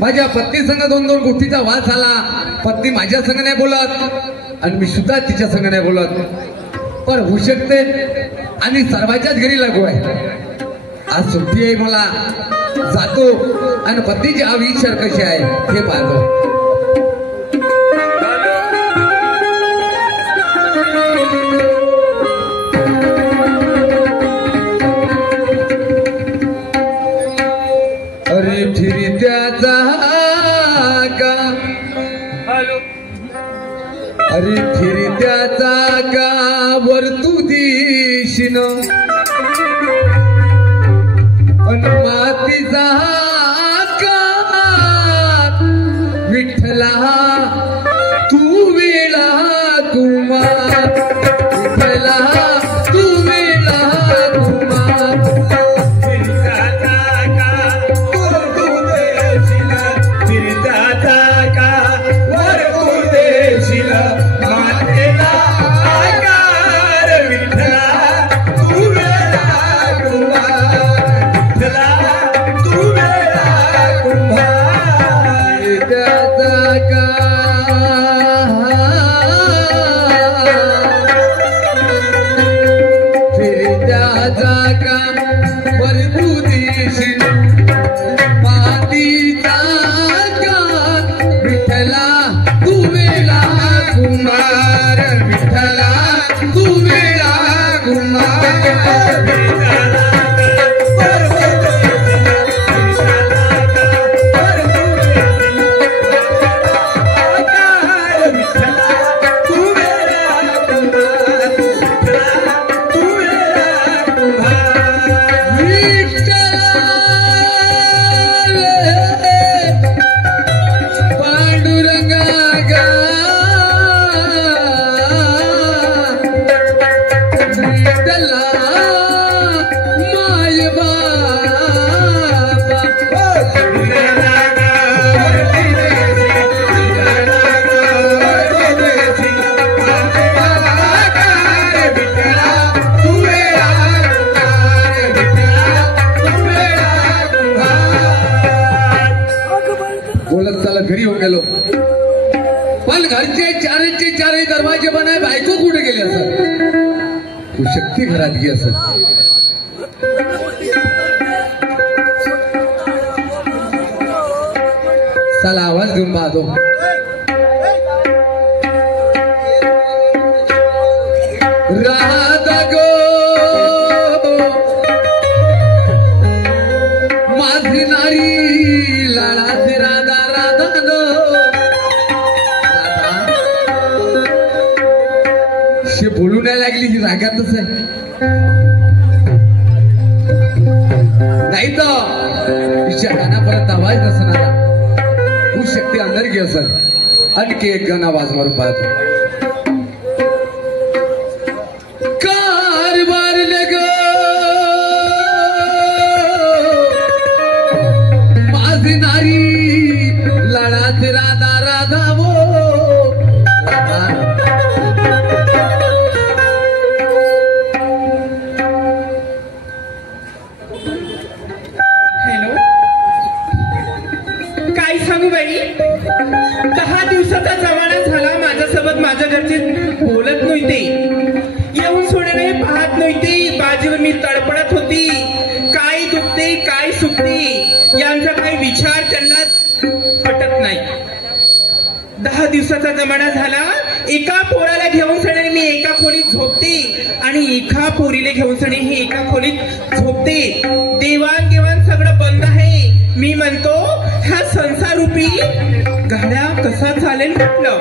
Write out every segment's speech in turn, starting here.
माझ्या पत्नी संग 2-2 गोष्टीचा वाद झाला. पत्नी माझ्या संग नाही बोलत आणि मी सुद्धा तिच्या संग नाही बोलत. पण होऊ शकते आणि सर्वांच्याच घरी लागू आहे. आज सुट्टी आहे, मला जातो आणि पत्नीची हा विचार कशी आहे हे पाहतो. अरे फिरत्याचा का, अरे फिरत्याचा का वरतू दिशीन अन मातीचा का विठ्ठला तू वेळा कुमार, विठ्ठला तू वेळा कुमार. घरी होऊन गेलो, पण घरचे चारही दरवाजे बनाय बायको कुठे गेले असत? तू शक्ती घरात गी असत. चला आवाज घेऊन पाहतो. राधा गो माझी नारी लाडाचे राधा राधा गो. शे बोलू नाही लागली ही रागातच आहे, नाही तर तिच्या गाण्यापर्यंत आवाज नसणार. तू शक्ती अंदर घे असत. आणखी एक गाणं आवाज मारून पाहतो. राधा राधा वो हॅलो, काय सांगू बाई, 10 दिवसाचा जमाना झाला. माझ्यासोबत माझ्या घरचे बोलत नव्हते, येऊन सोडणे पाहत नव्हते. बाजीवर मी तडपडत होती. काय दुखते काय सुखते यांचा काही विचार त्यांना पटत नाही. 10 दिवसाचा जमाना झाला. एका पोराला घेऊन सणे मी एका खोलीत झोपते आणि एका पोरीला घेऊन सणे ही एका खोलीत झोपते. देवाणघेवाण सगळं बंद आहे. मी म्हणतो हा संसारूपी गाड्या कसा चालेल म्हटलं.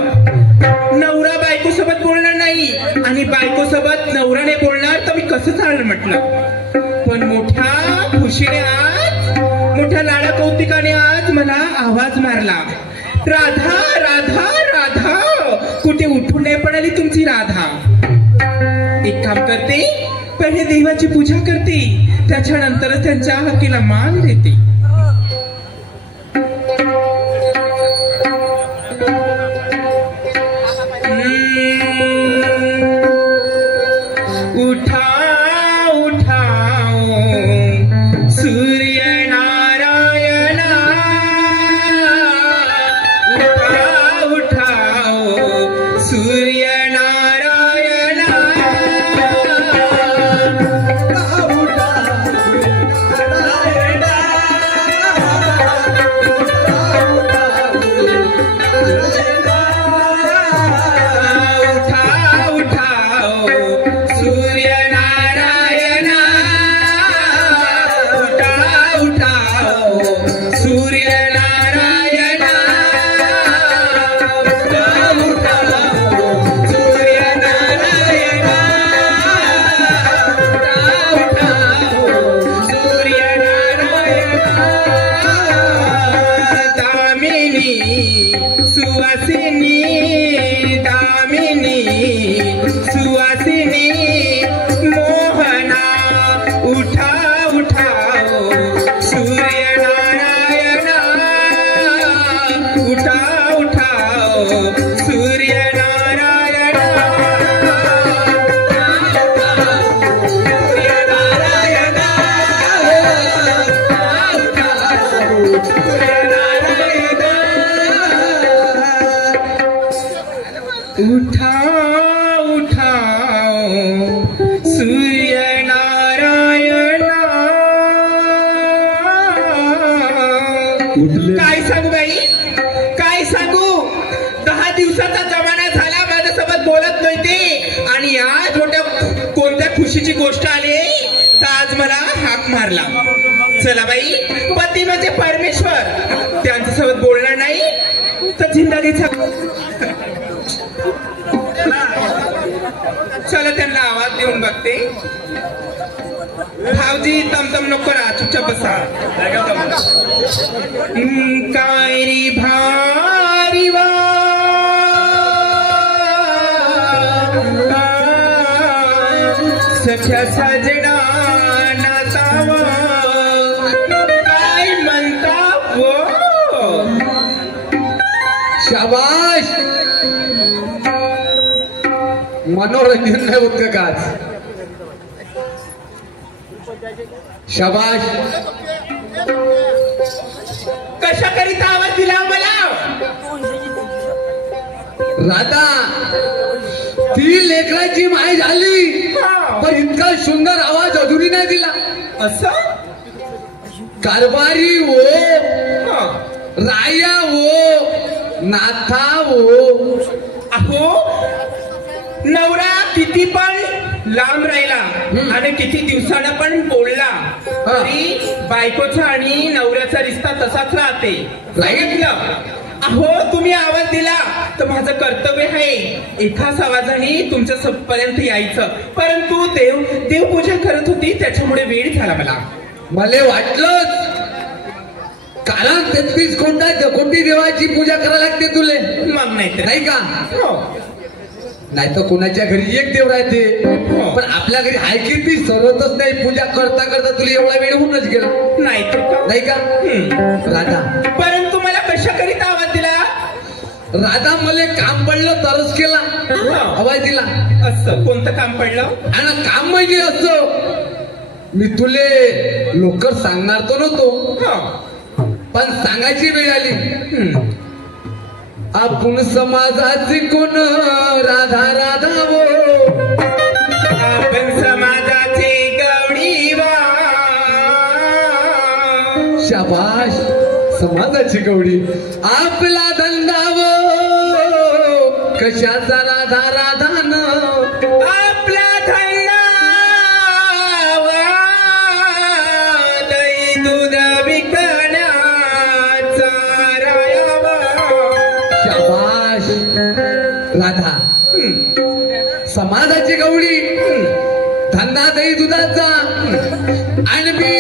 नवरा बायको सोबत बोलणार नाही आणि बायको सोबत नवराने बोलणार तर मी कसं चालेल म्हटलं. पण मोठ्या खुशीने आज, मोठ्या लाडा कौतिकाने आज मला आवाज मारला. राधा राधा राधा, कुठे उठून नाही पडाली तुमची राधा. एक काम करते, पहिले देवाची पूजा करते, त्याच्यानंतरच त्यांच्या हकीला मान देते. उठा उठाओ सूर्य नारायणा, सुवासिनी दामिनी सुवासिनी मोहना उठा उठाओ सूर्यनारायणा उठा उठाओ सूर्यनारायणा उठा उठाओ सूर्यनारायणा उठले काय सांगू बाई काय सांगू 10 दिवसाचा जमाना झाला माझ्यासोबत बोलत नाही ते आणि आज मोठ्या कोणत्या खुशीची गोष्ट आली तर आज मला हाक मारला चला बाई पती म्हणजे परमेश्वर त्यांच्यासोबत बोलणार नाही तर जिंदगीचा चला त्यांना आवाज देऊन बघते भाऊजी तमतम नको राहा चुपचाप बसा काय रे भारी वा सख्या सजना नातावा काय म्हणता वो शाबाश मनोरंजन नाही होत का आज शाबाश कशा करिता आवाज दिला मला राधा ती लेकराची माय झाली पण इतका सुंदर आवाज अजूनही नाही दिला असं कारभारी हो राया हो नाथा हो अहो नवरा किती पण लांब राहिला आणि किती दिवसानं पण बोलला तरी बायकोचा आणि नवऱ्याचा रिश्ता तसाच राहते सांगितलं अहो तुम्ही आवाज दिला तर माझं कर्तव्य आहे एकाच आवाजाने तुमच्या पर्यंत यायचं परंतु देवपूजा करत होती त्याच्यामुळे वेळ झाला मला वाटलंच कारण 33 कोटी देवाची पूजा करायला लागते तुले मग नाही का नाही तर कोणाच्या घरी एक देव राहते पण आपल्या घरी आहे की ती सरतच नाही पूजा करता करता तुला एवढा वेळ होऊनच गेला नाही का राधा परंतु मला कशा करिता आवाज दिला राधा मला काम पडलं तरच केला आवाज दिला असं कोणतं काम पडलं आणि काम म्हणजे असं मी तुले लवकर सांगणार तो नव्हतो पण सांगायची वेळ आली आपण समाजाची कोण राधा राधा वो आपण समाजाचे गवडी वा शाबाश समाजाची गवडी आपला धंदा वो कशाचा राधा राधा न आपला धंदा दही दूध विकण्याचा रायावा राधा समाजाची गवडी धंदा दही दुधाचा आणि मी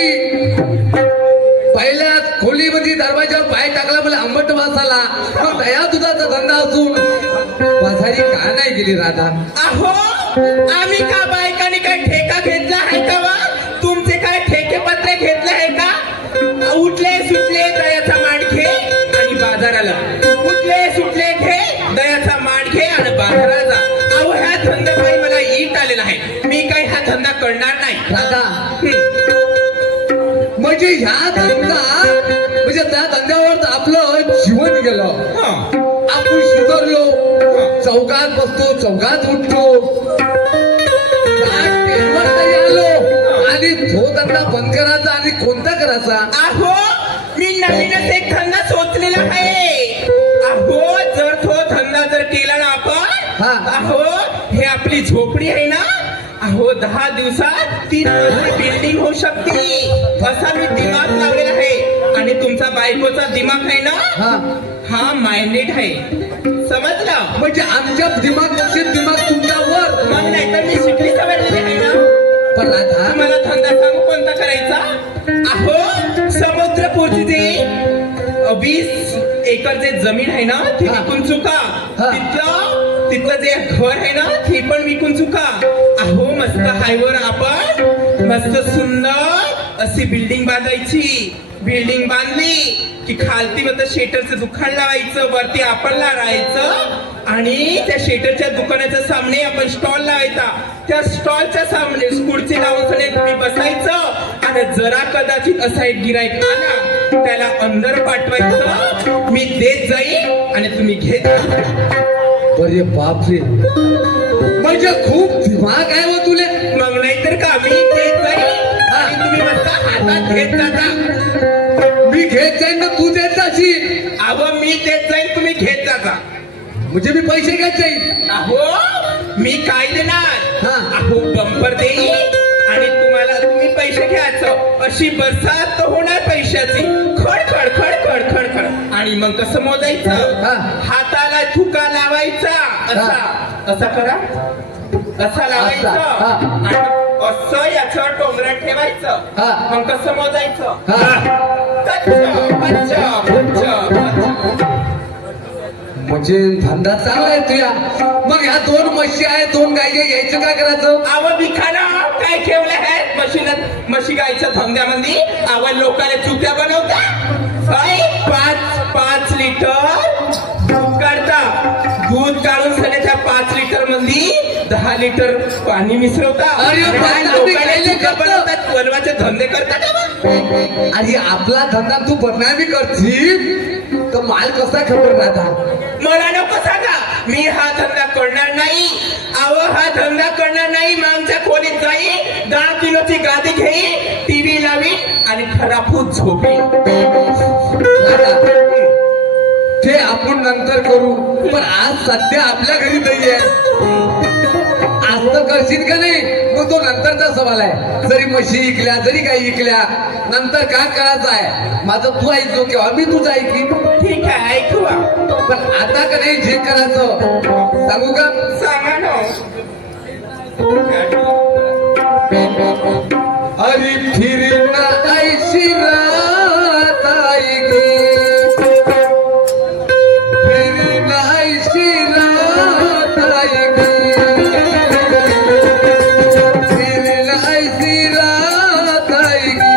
पहिल्या खोलीमध्ये दरवाजावर पाय टाकला मला आंबट वास आला दया दुधाचा धंदा असून बाजारी का नाही गेली राधा अहो आम्ही का बायकाने काय ठेका घेतला आहे का वा तुमचे काय ठेके पत्रे घेतले आहे का उठले सुटले दयाचा माठ घे आणि बाजाराला उठले सुटले घे दयाचा माठ घे आणि बाजाराला अहो ह्या धंद्यापायी मला ईट आलेला आहे मी काही हा धंदा करणार नाही राधा म्हणजे ह्या धंदा म्हणजे त्या धंद्यावर आपलं जीवन गेलं आपण सुधारलो चौकात बसतो चौकात उठतो आलो आणि तो धंदा बंद करायचा आणि कोणता करायचा अहो मी नवीनच एक धंदा सोचलेला आहे अहो जर तो धंदा जर केला ना आपण अहो हे आपली झोपडी आहे ना अहो 10 दिवसात 3 मजली बिल्डिंग होऊ शकते असा मी दिमाग लावलेला आहे आणि तुमचा बायकोचा दिमाग आहे ना हा माइंडेड आहे समजलं म्हणजे आमच्या दिमाग तुमच्यावर मग नाही तर मी शिकली सवरलेली आहे ना पण राधा मला धंदा सांगू कोणता करायचा अहो समुद्र पूजते 20 एकर जे जमीन आहे ना ती हा. विकून चुका. हा. तिथलं जे घर आहे ना ते पण विकून चुका. अहो मस्त हायवर आपण मस्त सुंदर अशी बिल्डिंग बांधायची. बिल्डिंग बांधली की खालती मग शेटरचं दुकान लावायचं, वरती आपण राहायचं आणि त्या शेटरच्या दुकानाच्या सामने आपण स्टॉल लावायचा. त्या स्टॉलच्या सामने खुर्ची लावून तुम्ही बसायचं आणि जरा कदाचित असा एक गिराईक आला त्याला अंदर पाठवायचं. मी देत जाईल आणि तुम्ही घेत जा. अरे बापरे, म्हणजे खूप दिमाग आहे व तुले. मग नाहीतर का मी देत जाईल आणि तुम्ही मस्त हातात घेत जाता. मी घेत जाईन ना तू देत जाशील. अहो मी देत जाईल तुम्ही घेत जाता. म्हणजे मी पैसे घेत जाईल. अहो मी काय देणार. हा. अहो बंपर देईल आणि तुम्ही पैसे घ्यायचं. अशी बरसात तर होणार पैशाची. खड खड खड खड खड खड. आणि मग कसं मोजायचं. हा. हाताला थुका लावायचा. असा करा, असा लावायचं हा. आणि असं याचं टोंगरात ठेवायचं. हा. मग कसं मोजायचं. हा. म्हणजे धंदा चांगला आहे तुया. मग ह्या 2 म्हशी आहे, 2 गाई यायचं काय करायचं. आव विखाना काय ठेवलं आहे मशीनात. म्हशी गायच्या धंद्यामध्ये आवा लोकांना चुक्या बनवता. 5 लिटर दूध काढता. दूध काढून सध्याच्या 5 लिटर मध्ये 10 लिटर पाणी मिसळवता. अरे बनवतात, वलवाचे धंदे करतात. आणि आपला धंदा तू बदनामी करशील तर माल कसा खबर राहता. मला नको सांगा, मी हा धंदा करणार नाही. हा धंदा करणार नाही. मागच्या खोलीत जाईल, 10 किलोची गादी घेईल, टीव्ही लावीन आणि खराबूत झोपेल. ते आपण नंतर करू, पण आज सध्या आपल्या घरी दही आहे. आज तर करशील का नाही, मग तो नंतरचा सवाल आहे. जरी म्हशी इकल्या, जरी काही इकल्या, नंतर काय करायचं आहे माझं तू ऐकतो किंवा मी तुझं ऐकीन. ठीक आहे, ऐकू. पण आता का नाही जे करायचं सांगू का. सांगा ना. अरे फिरना ऐशी रात आएगी, फिरना ऐशी रात आएगी, फिरना ऐसी रात आएगी.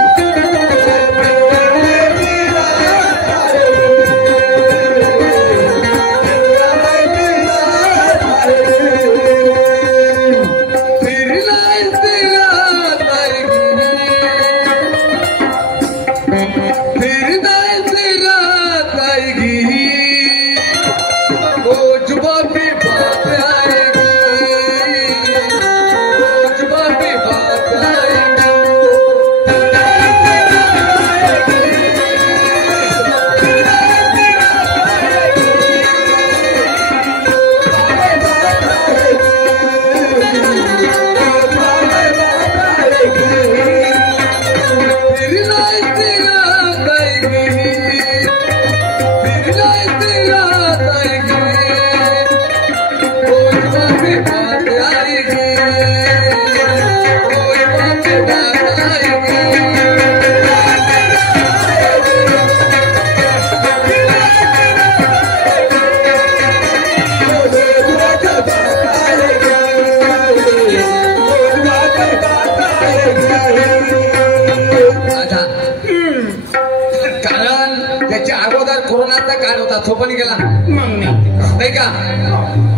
कोरोनाचा काळ होता, तो पण गेला नाही का.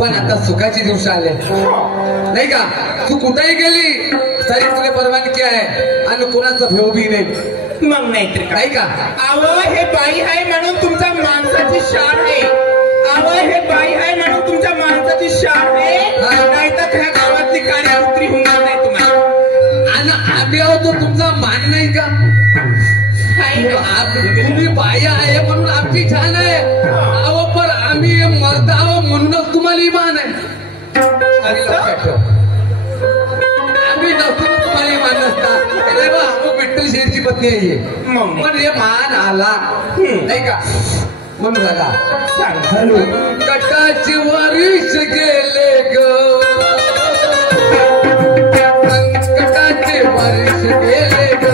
पण आता सुखाचे दिवस आले नाही का. तू कुठेही गेली तरी तुला परवानगी आहे आणि कोणाचा भेव बी नाही. मग नाही का. अहो हे बाई आहे म्हणून तुमच्या माणसाची शान आहे. अहो हे बाई आहे म्हणून तुमच्या माणसाची शान आहे. नाहीतर ह्या गावातली कार्यपुत्री होणार नाही तुम्हाला. आणि आम्ही आहोत तो तुमचा मान नाही का. तुम्ही बाई आहे म्हणून आमची छान आहे. अहो पण आम्ही मर्द आहो म्हणूनच तुम्हाला इमान आहे. आम्ही नसतो तुम्हाला इमान नसता. विठ्ठल शेरची पत्नी आहे पण हे मान आला नाही का म्हणून झाला. कटाची वर्ष गेले ग, कटाचे वर्ष गेले ग.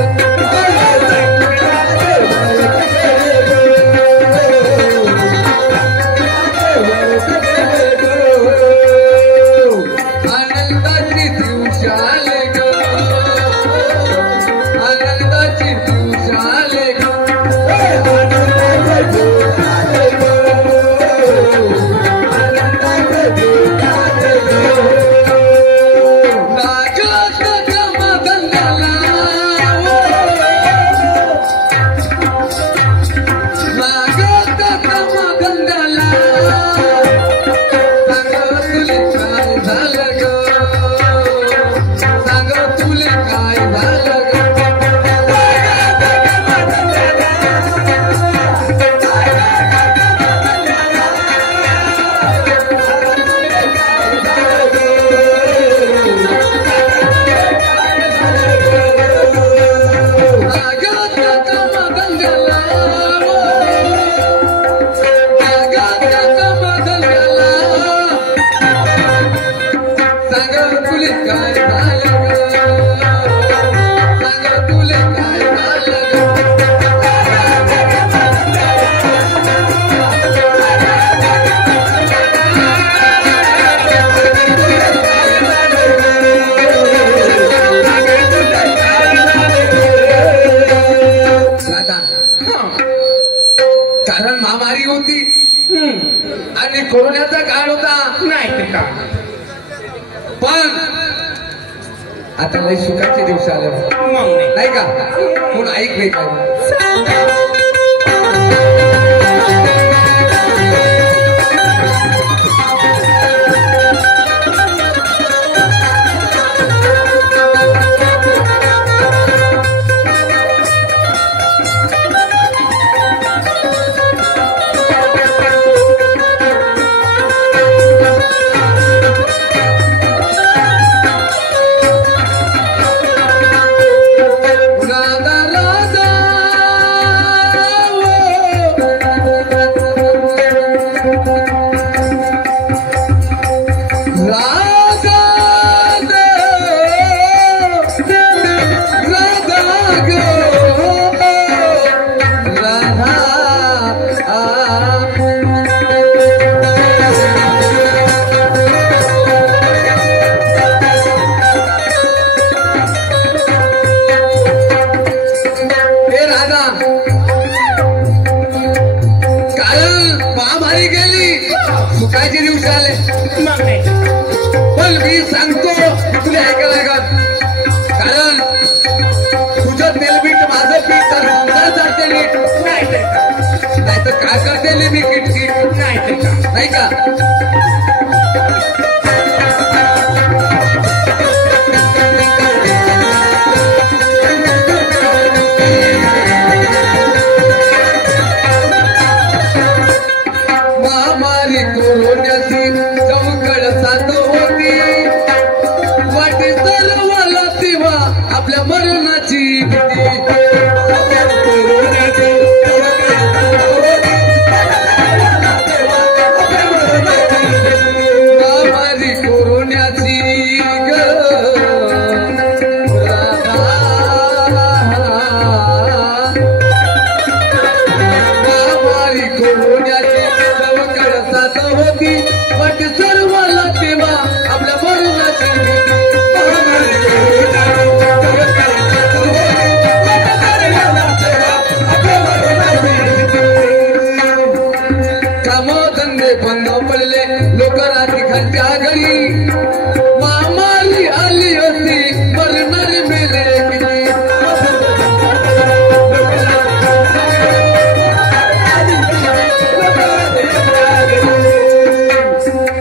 कारण महामारी होती आणि कोरोनाचा काळ होता. नाही ते का पण आता लय सुखाचे दिवस आले मग नाही का. म्हणून ऐक नाही का सुखाचे दिवस आले. पण मी सांगतो तुला ऐकायला का कारण तुझं तेलबीट माझं पीठ तर चालते नीट नाही तर काय करते मी किटकिट नाही का. आपल्या मरणाची महामारी कोरोनाची महामारी कोरोनाची कळसात होती वाट सर्वाला तेव्हा आपल्या मरणाची बंद पडले लोक रात्री खालच्या घरी महामारी आली होती मरणारी मेले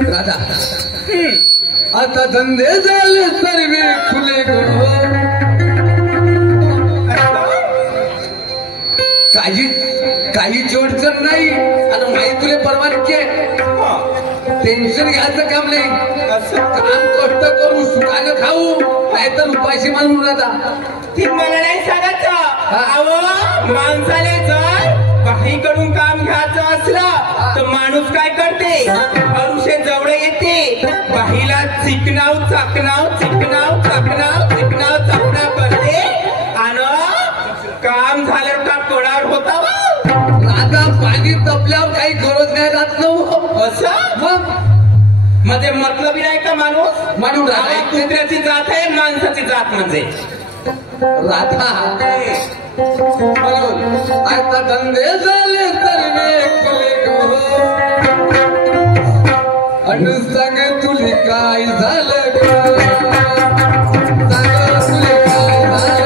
राधा आता धंदे झाले सर्वे खुले काही जोडचण नाही आणि माहिती तुला परवानगी टेन्शन घ्यायचं काम नाही. काम कष्ट करू सुखानं खाऊ नाहीतर उपाशी मानून राहता. ती मला नाही सांगायचं. माणसाले जर बाईकडून काम घ्यायचं असलं तर माणूस काय करते परुषे जवळ येते बाईला चिकनाव चाकनाव चिकनाव चाकनाव चिकनाव चाकनाव करते आणि काम झाल्यावर का कोणावर होता आता पाणी तपल्यावर काही गरज नाही राहत नव्हतं असं. मग मध्ये मतलबी नाही का माणूस म्हणून कुत्र्याची जात आहे माणसाची जात म्हणजे राधा म्हणून आता धंदे झाले आणि सांग तुले काय झालं तुले काय झालं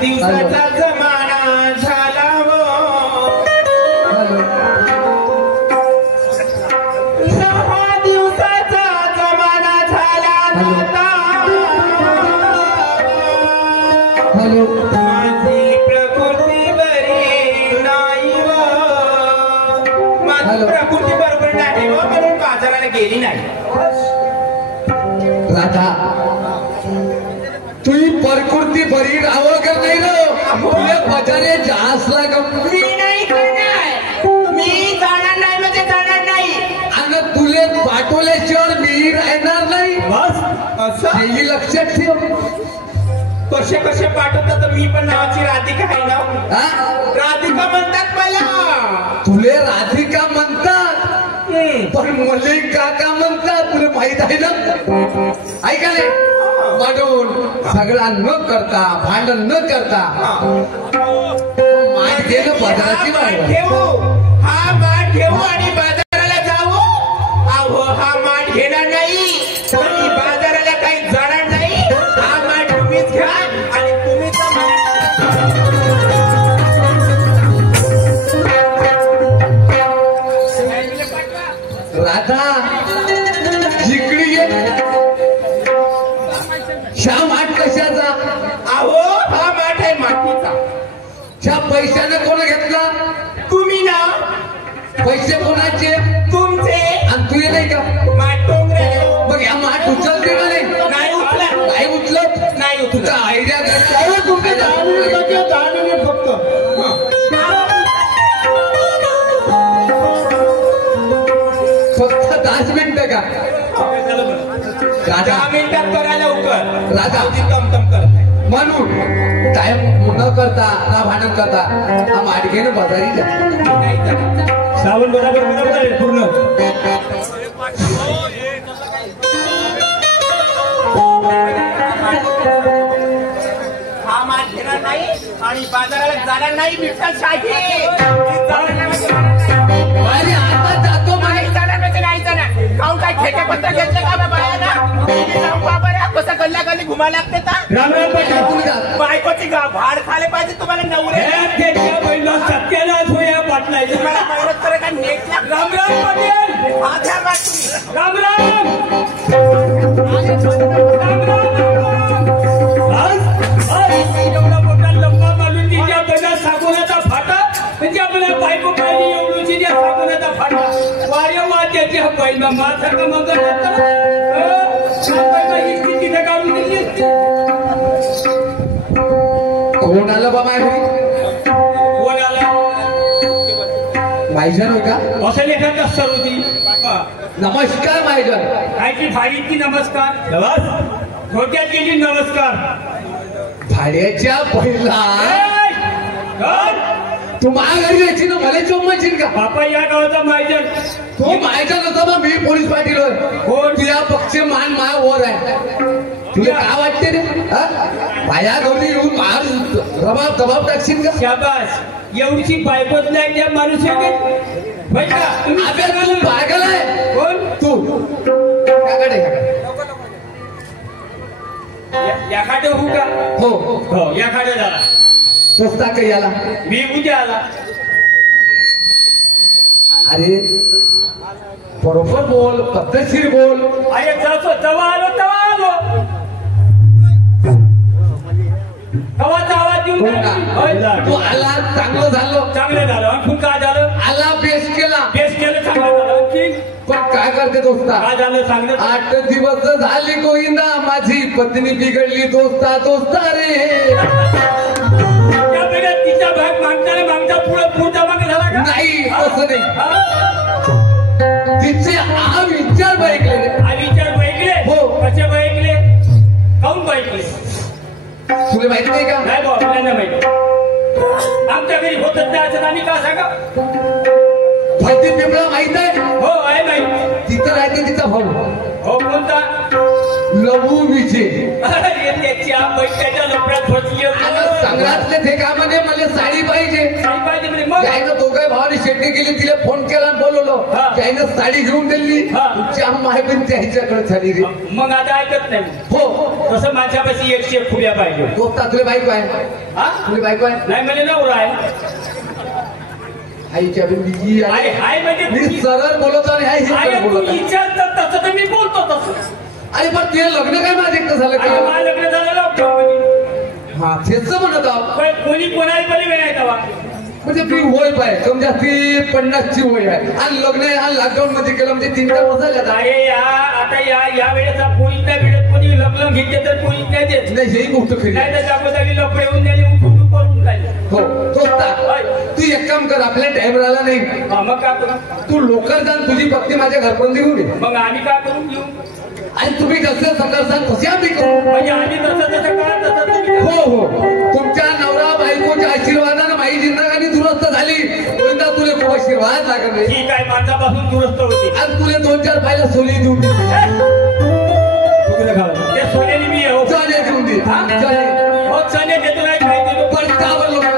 दिवसाचा जमाना झाला वो 10 दिवसाचा जमाना झाला नव्हता माझी प्रकृती बरी नाही व माझी प्रकृती बरोबर नाही व म्हणून बाजाराला गेली नाही. राधा तुझी प्रकृती बरी राहावं का नाही रे बजारे जास्त लाग मी नाही करणार, मी जाणार नाही म्हणजे जाणार नाही. आणि तुले पाठवल्याशिवाय मी राहणार नाही. बस असं हेही लक्षात ठेव. कसे कसे पाठवतात. तर मी पण नावाची राधिका आहे ना. हा? राधिका म्हणतात मला. तुले राधिका म्हणतात पण मुले काका म्हणतात. तुला माहित आहे ना. ऐकाले म्हणून सगळा न करता भांडण न करता माठ गेलं बाजाराची हा माठ घेऊ आणि बाजाराला जाऊ. अहो हा माठ घेणार नाही आणि बाजाराला काही जाणार नाही. हा माठ तुम्हीच घ्या आणि तुम्हीच राधा जिकडी ये. ह्या माठ कशाचा. अहो हा माठ आहे मातीचा. ह्या पैशाने कोण घेतला. तुम्ही ना. पैसे कोणाचे. तुमचे. आणि तू ये नाही का. माठ डोंगरे. मग ह्या माठ उचलते का नाही. नाही उचला. नाही उचलत. नाही उचला. तुझा आयडिया करता तुमचे 10 मिनिट फक्त. फक्त 10 मिनिटं का. राधा 10 मिनिटात करा लवकर. राधा तमतम करत आहे. म्हणून टाइम न करता ना भांडण करता हा माठ घेणं बाजारी जा. नाही जाणार. श्रावण बरोबर आहे पूर्ण. हा माठ घेणार नाही आणि बाजाराला जाणार नाही. विठ्ठल शाही अरे आता जातो नाही जाणार म्हणजे नाही जाणार. काहून काय ठेके पत्र घेतले का बाया. कसं गल्ल्या गल्ली घुमा लागते का. राम राम पाटील. बायकोची भाड खाले पाहिजे तुम्हाला. नवरे सत्यानाश होया पाटला. तुम्हाला मेहनत करे का नेट लाग. राम राम पाटील. हा द्या बा तुम्ही. राम राम. एवढा मोठा लंबा मालून तिच्या बघा साबुनाचा फाटा म्हणजे आपल्या बायको पाहिली एवढूची त्या साबुनाचा फाटा. वारे वा त्याची हा पहिला माझ्यासारखा मग तिथे काढून दिली असती. कोण आलं बा माझ्या घरी. कोण आला. मायजन होता. असं लेखा सर होती. नमस्कार मायजन. कायची भाडी की नमस्कार. थोडक्यात गेली नमस्कार. भाड्याच्या पहिला तू माझ्या घरी यायची ना मला चोमायची का. बापा या गावाचा मायजन. तो मायचा नव्हता मग मी पोलीस पाटील होय. कोण. तुझ्या पक्ष मान माया वर आहे. तुला काय वाटते रे. माझ्या घरी येऊन मार रबाब दबाब टाकशील का. शाबास. एवढीची बायकोच नाही त्या माणूस तू पागल आहे. कोण तू काकडे एखादं होऊ का. हो हो एखादं झाला. तोच टाक याला. मी उद्या आला. अरे बरोबर बोल पद्धतशीर बोल. अरे तवा आलो तवाचा आवाज देऊन तू आला चांगलं झालं. चांगलं झालं. आणखून काय झालं. आला बेस्ट केला. बेस केलं चांगलं झालं. आणखी पण काय करते दोस्ता. काय झालं सांगलं. 8 दिवस झाली गोविंदा माझी पत्नी बिघडली दोस्ता दोस्ता रे. त्यापेक्षा तिचा भाग मागता पुढचा मागे झाला का. नाही तसं नाही. तिचे हा विचार ऐकले. विचार ऐकले. हो. कसे ऐकले. काऊन ऐकले. तुला माहिती नाही का. नाही भाऊ आपल्याला माहिती. आमच्या घरी होतच नाही असं आम्ही का सांगा. भरती पिंपळा माहित आहे. हो आहे माहिती. तिथं राहते तिचा भाऊ. हो कोणता. लबू विजय. अरे त्याच्या पैशाच्या लफड्यात फसली. संग्रातले ते कामाने मला साडी पाहिजे. पाहिजे म्हणजे मग त्यानं दोघे भावाने शेट्टी केली. तिला फोन केला आणि बोलवलं. त्यानं साडी घेऊन दिली. तुमच्या माहिती त्याच्याकडे झाली रे. मग आता ऐकत नाही. हो तसं माझ्यापाशी 100 खुल्या पाहिजे. दोस्ता तुला बायको आहे. हा तुला बायको आहे. नाही म्हणजे नवरा आहे. आईच्या बिंबीजी आहे आहे म्हणजे मी सरळ बोलतो आणि आहे सरळ तू बोलत. विचारतात तसं तर मी बोलतो तसं. अरे पण ते लग्न काय माझं एकटं झालं आणि का. मला लग्न झालं लॉकडाऊन मध्ये. हा तेच म्हणत आहोत. कोणी कोणाला बरी वेळ आहे तेव्हा. म्हणजे ती वय पाय कम जास्ती 50ची वय आहे आणि लग्न आहे आणि लॉकडाऊन मध्ये केलं म्हणजे 3-4 वर्ष झाले अरे आता या वेळेचा पोलीस नाही भेटत कोणी लग्न घेतले तर पोलीस नाही देत नाही ही गोष्ट खरी नाही तर जागोजागी लोक येऊन गेले उठून करून जाईल हो तू एक काम कर आपल्या टाइम राहिला नाही मग का करू तू लोकल जा तुझी पत्नी माझ्या घरपर्यंत घेऊन ये मग आम्ही का करून घेऊ आणि तुम्ही कसं सकाळ तसे आम्ही करू म्हणजे आम्ही तसं करा तसं तुम्ही करा. हो हो तुमच्या नवरा बायकोच्या आशीर्वादानं माझी जिंदगानी दुरुस्त झाली यंदा तुला खूप आशीर्वाद लागत नाही ठीक आहे माणसापासून दुरुस्त होती आणि तुला 2-4 पायला सोली देऊन दे ते सोन्याने मी हो चणे देऊन दे चणे हो चणे देतो नाही काय देतो पण कावर लोक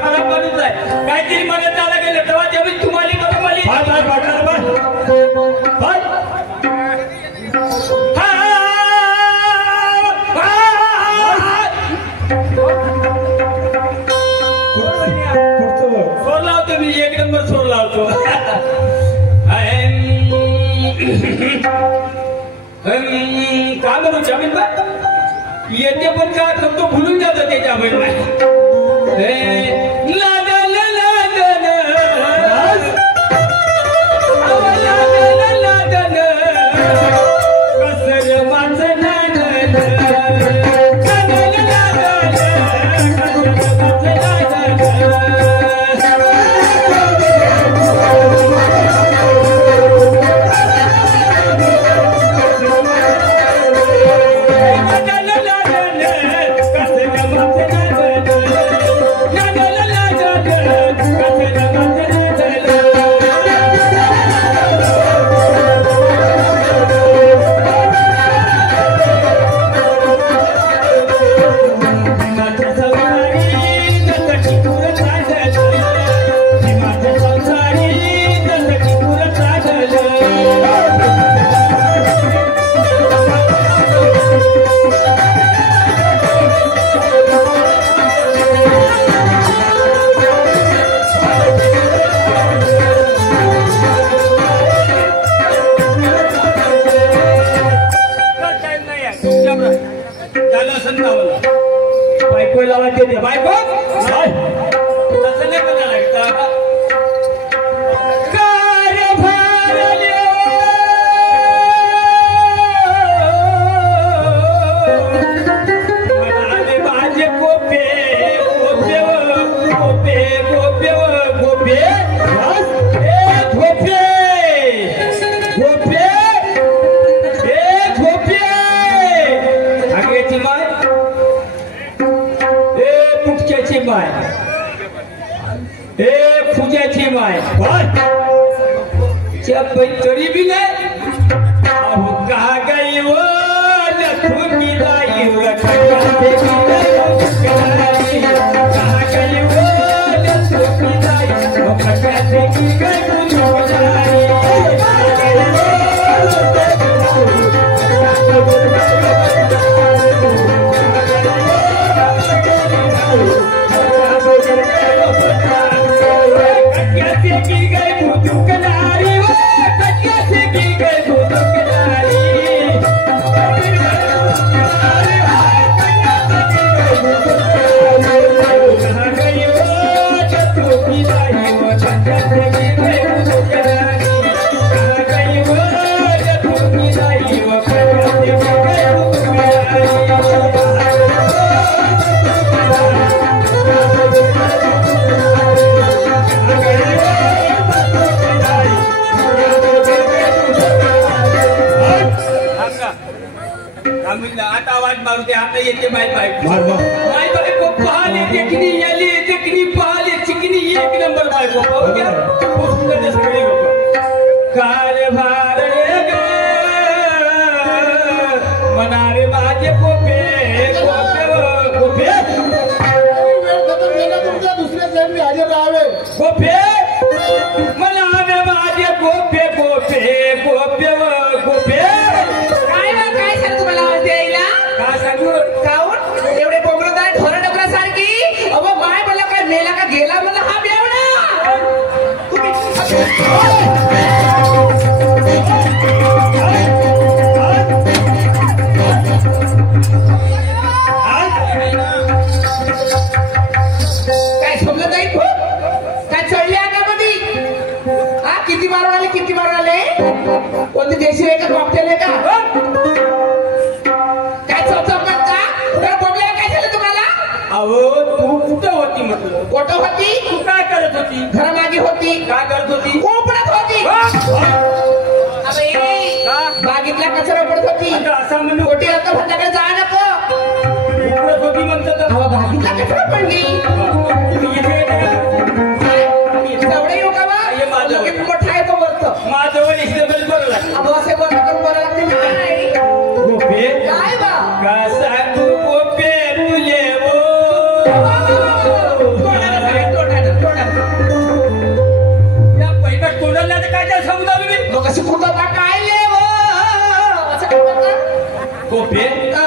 खराब माणूस आहे काहीतरी मला त्याला गेलं तेव्हा तेव्हा तुम्हाला सोर लावतो मी 1 नंबर सोर लावतो का म्हणू जामीन बा येते पण का तो भुलून जातो ते जामीन बायको लावा ते बायको तसं नाही मला लागतं माझे गोपे गोपे गोपे गोपे गोपे गोपे गोपे गोपे आगेची माय पुढच्याची माय पूजाची माय तरी बी नाही का गई वो लखुनी लाई आता आवाज मारू आता येते माय बायको माय बायको पाहले देखणी याली देखणी पाहले चिकनी 1 नंबर बायको पाहू घ्या सुंदर सगळे लोक कारभार मनारे माझे गोपे गोपे काय समजत नाही तू काय चढले अंगामध्ये हा किती मारून आले कोणते देशी आहे का कॉकटेल आहे का काय चौचपट का कुठे बोलले काय झालं तुम्हाला अहो तू कुठं होती म्हटलं कुठं होती तू काय करत होती घरामागे होती काय करत होती कोपऱ्यात होती अबे बागेतला कचरा पडत होती आता असं म्हणून कोटी आता भाताकडे जा नको उकडत होती म्हणतात अहो बागेतला कचरा पडली एवढं येऊ का बा हे माझं लगेच मोठा आहे तो वरत माझं इस्टेबल बरं लागलं अहो असे बरं करून बरं लागते नाही गोपे काय बा कसा तू गोपे तुले ओ या पहिल्या तोंडाला तर काय काय सांगू लागलो मी मग कशी फुटत काय लेव असं काय म्हणतात गोपे हा.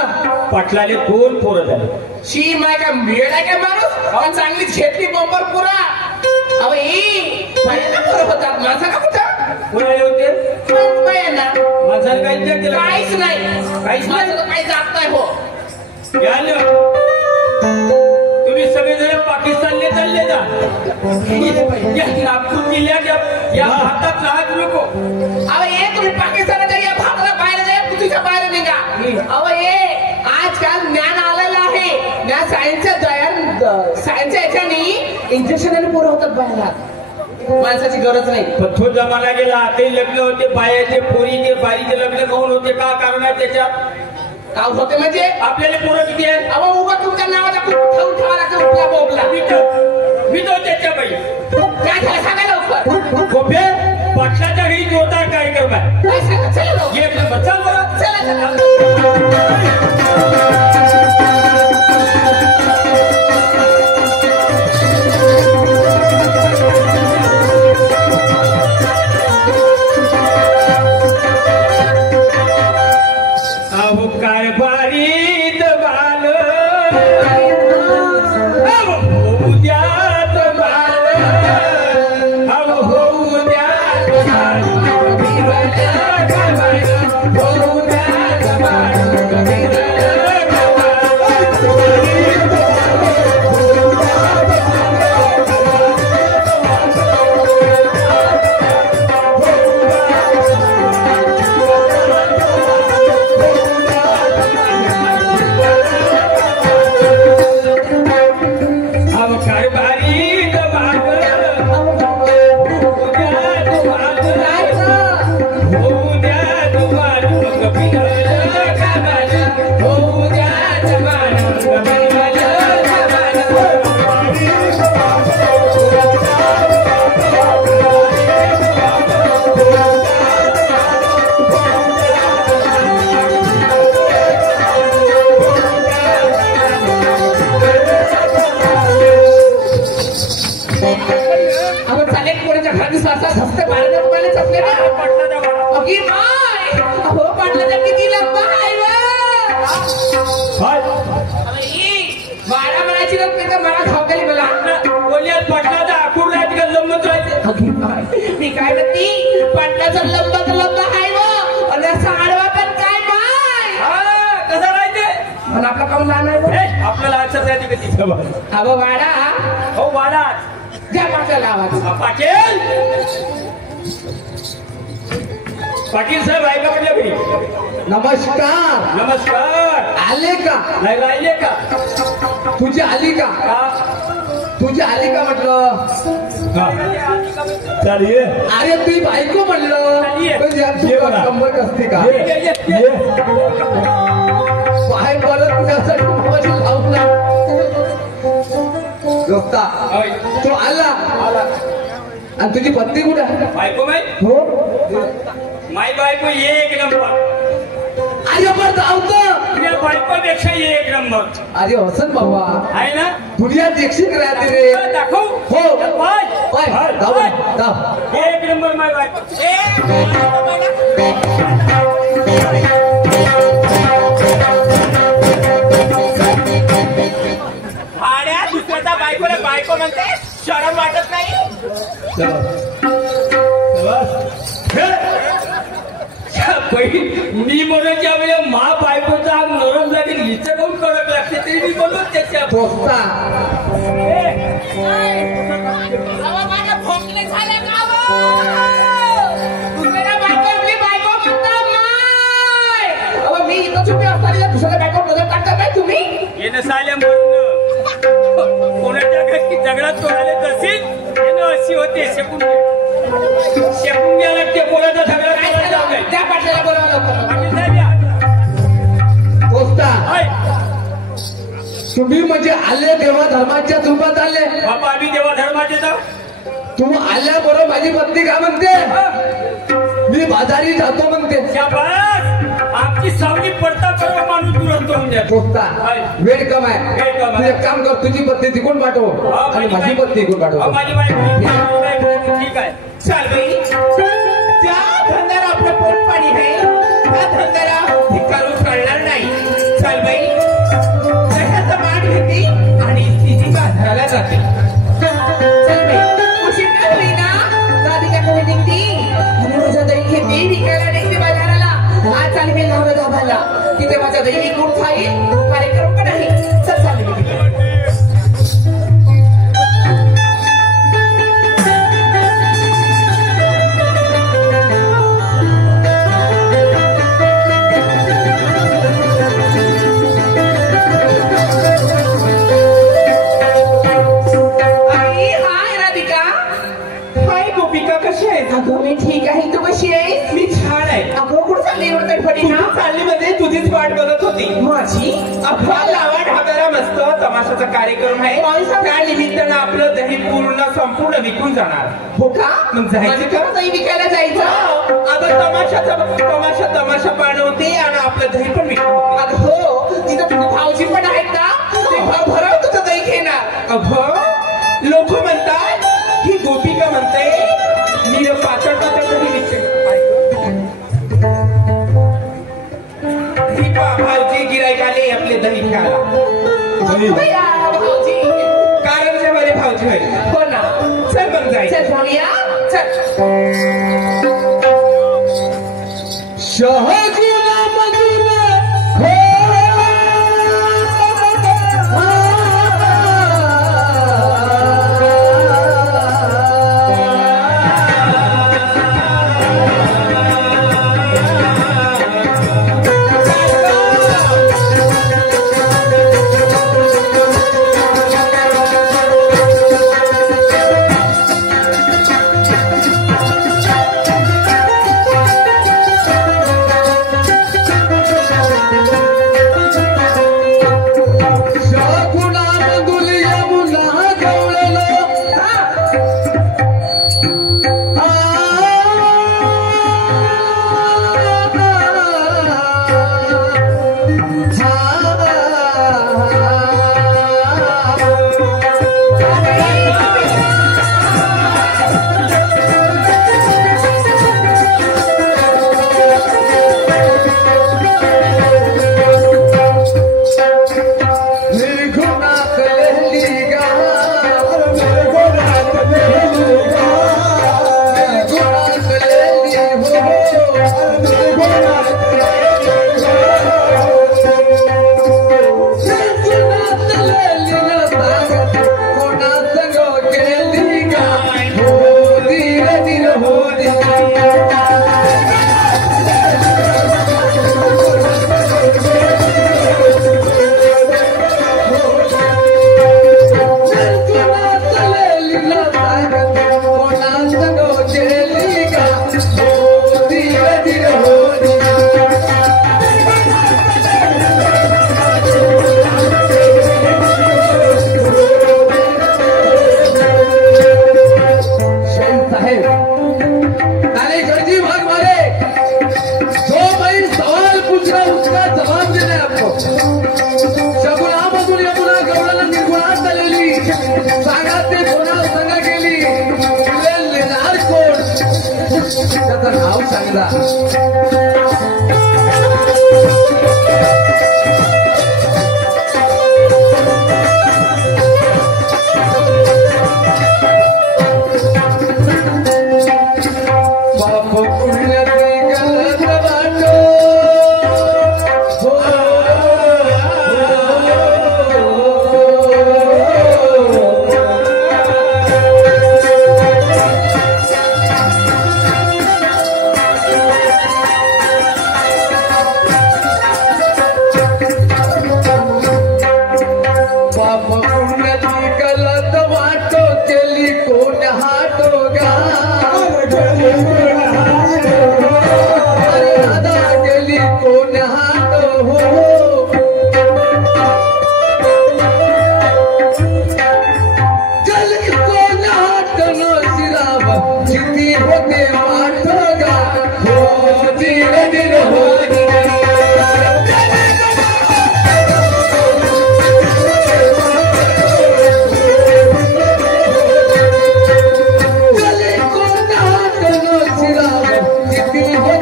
पाटलाले 2 पोरं झाले शी माय काय वेळ आहे काय माणूस पण चांगली छेटली बंपर पुरा अहो पहिल्यांदा बरं होतात माझा का कुठं कोणाले होते बायांना माझं काही विचार केला काहीच नाही काहीच नाही. माझं तर काही जात नाही हो यालो. तुम्ही सगळेजण पाकिस्तानले चालले जा या नागपूर जिल्ह्यात या भारतात राहत नको अहो तुम्ही पाकिस्तानाच्या या भागाला बाहेर जाय पृथ्वीच्या बाहेर निघा अहो आजकाल ज्ञान आलेलं आहे ज्ञान सायन्सच्या याच्याने इंजेक्शन आणि पुरं होतात बाहेर माणसाची गरज नाही पण तो जमाना गेला ते लग्न होते बायाचे पोरीचे बारीचे लग्न काऊन होते का कारण आहे त्याच्यात का होते म्हणजे आपल्याला पोरं किती आहे अहो उगा तुमच्या नावाचा खूप ठाऊन ठेवा लागतो उठला बोबला मी तो त्याच्या बाई काय झालं सांगा लवकर गोपे पाटलाच्या घरी जोरदार कार्यक्रम आहे काय सांगा चला लवकर. एक नंबर चल बरं चला चला अहो कारभारी दबाल उद्यात बाल अहो उद्यात बाल अहो कारभारी दबाल उद्यात बाल उद्यात बाल मग पिरलं कामाल उद्यात बाल मग पिरलं अहो चालेल कोणाच्या घरात सासा सस्ते बाहेर तुम्हाला चपले ना पटला बाळा अगी माय अहो पाटलाच्या किती लग्न आहे बारा म्हणायची लग्न तर मला खावली मला बोलण्यात पटलाचा आखूड राहते का लंबत राहते अगी माय मी काय म्हणती पाटलाचं लंबत लग्न आहे व आणि असा आडवा पण काय माय हा कसं राहते पण आपला काम लहान आहे व. आपल्याला आजच्या राहते का तिथं अहो वाडा हो वाडा द्या पाटला आवाज पाटील पाटील साहेब ऐका म्हटलं मी नमस्कार नमस्कार आले का नाही राहिले का तुझी आली का तुझी आली का म्हटलं चालेल अरे तुझी बायको म्हणलं ये. म्हणजे ये म्हणा. कंबर कसते का ये. बाहेर बोलत तुझ्यासाठी मोबाईल लावला दोस्ता होय. तो आला आला. आणि तुझी पत्नी कुठे आहे? बायको माहित हो माय बायको एक नंबर अरे पण धावतं तुझ्या बायकोपेक्षा एक नंबर अरे हसन बाबा आहे ना दुनिया देखशील राहते रे दाखव हो पाय. पाय धाव धाव एक नंबर माय बायको भाड्या दुसऱ्याचा बायकोला बायको म्हणते शरम वाटत नाही मी म्हणून ज्या वेळेला मा बायकोचा आग नरम लागेल हिचं कोण कडक लागते तरी मी बोलतो त्याच्या पोचता माझ्या भोंगले झाल्या का दुसऱ्या बायको म्हणता माय अहो मी इथं चुकी असताना दुसऱ्या बायको नजर काढता काय तुम्ही येणं साल्या म्हणून कोणाच्या घरी दगडात तोडाले तसेच येणं अशी होते शेकून घ्या लागते कोणाचा झगडा काय त्या पाठल्याला बोलावं लवकर तुम्ही म्हणजे आले देवा धर्माच्या रूपात आले बाबा आम्ही देवा धर्माचे जाऊ तू आल्याबरोबर माझी पत्नी का म्हणते मी बाजारी जातो म्हणते आमची सावली पडता परवा माणूस दुरंत होऊन द्या पोचता वेळ कम आहे वेळ कम आहे. तू एक काम कर तुझी पत्नी तिकडून पाठव आणि माझी पत्नी इकडून पाठव माझी बायको ठीक आहे चाल बाई ज्या धंद्याला आपलं पोट पाणी आहे त्या धंद्याला धिक्कारून चालणार नाही. चाल बाई जगाचा मान घेते आणि स्थिती बाजाराला जाते. चल बाई उशीर काय होईना राधिका कोणी निघती आणि माझ्या दही घेते विकायला निघते बाजाराला आज चालली मी नवरा धाबाला तिथे माझ्या दही विकून खाईल कार्यक्रम का नाही चल चालली मी तिथे अगं मी ठीक आहे तू कशी आहेस मी छान आहे. अगं कुठं चालली तडफडी ना कुठं चालली म्हणजे तुझीच वाट बघत होती. माझी अफवा लावा ढाब्याला मस्त तमाशाचा कार्यक्रम आहे. त्या निमित्तानं आपलं दही संपूर्ण विकून जाणार. हो का मग जायचं माझी का? दही विकायला जायचं आता तमाशा पाहणं होते आणि आपलं दही पण विकून होते. अगं हो तिथं तुझे भाऊजी पण आहेत का ते भाव भराव तुझं दही घेणार अगं लोक म्हणतात की गोपिका म्हणते मी पातळ दही विकते. भाऊजी गिराईक आले आपले दही खायला. भाऊजी कारण जे बरे भाऊजी होईल. हो ना चल मग जायचं. चल जाऊया चल शहजीला मजूर हो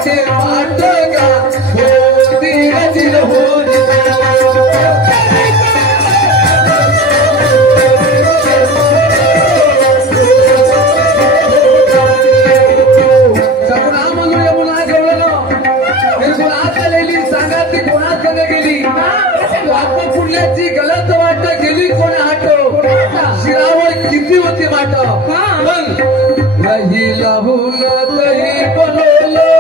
माझे माटगा हो धीर धीर हो पुण्याची गलत वाट गेली कोण हाटो शिरावर किती होती वाट पण नाही लावून तरी बनवलं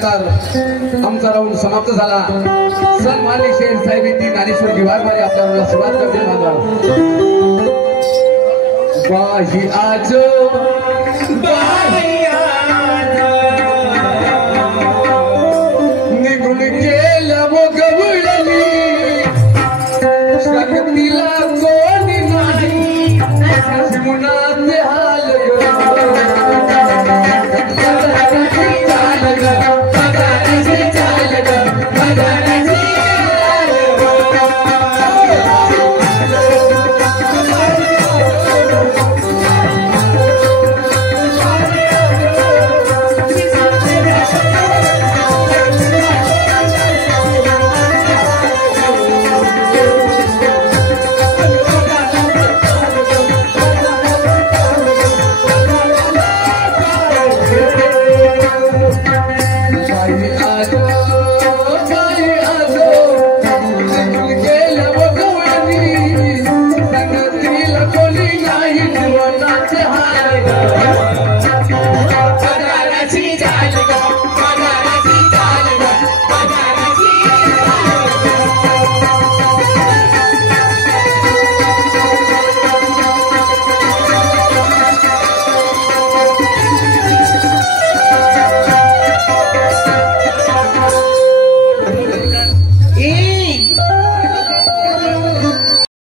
आमचा राऊंड समाप्त झाला. सन्माननीय शेर साहेबांनी ज्ञानेश्वर दिवाळवाडी आपल्याला सुरुवात करते. बाही आज बाही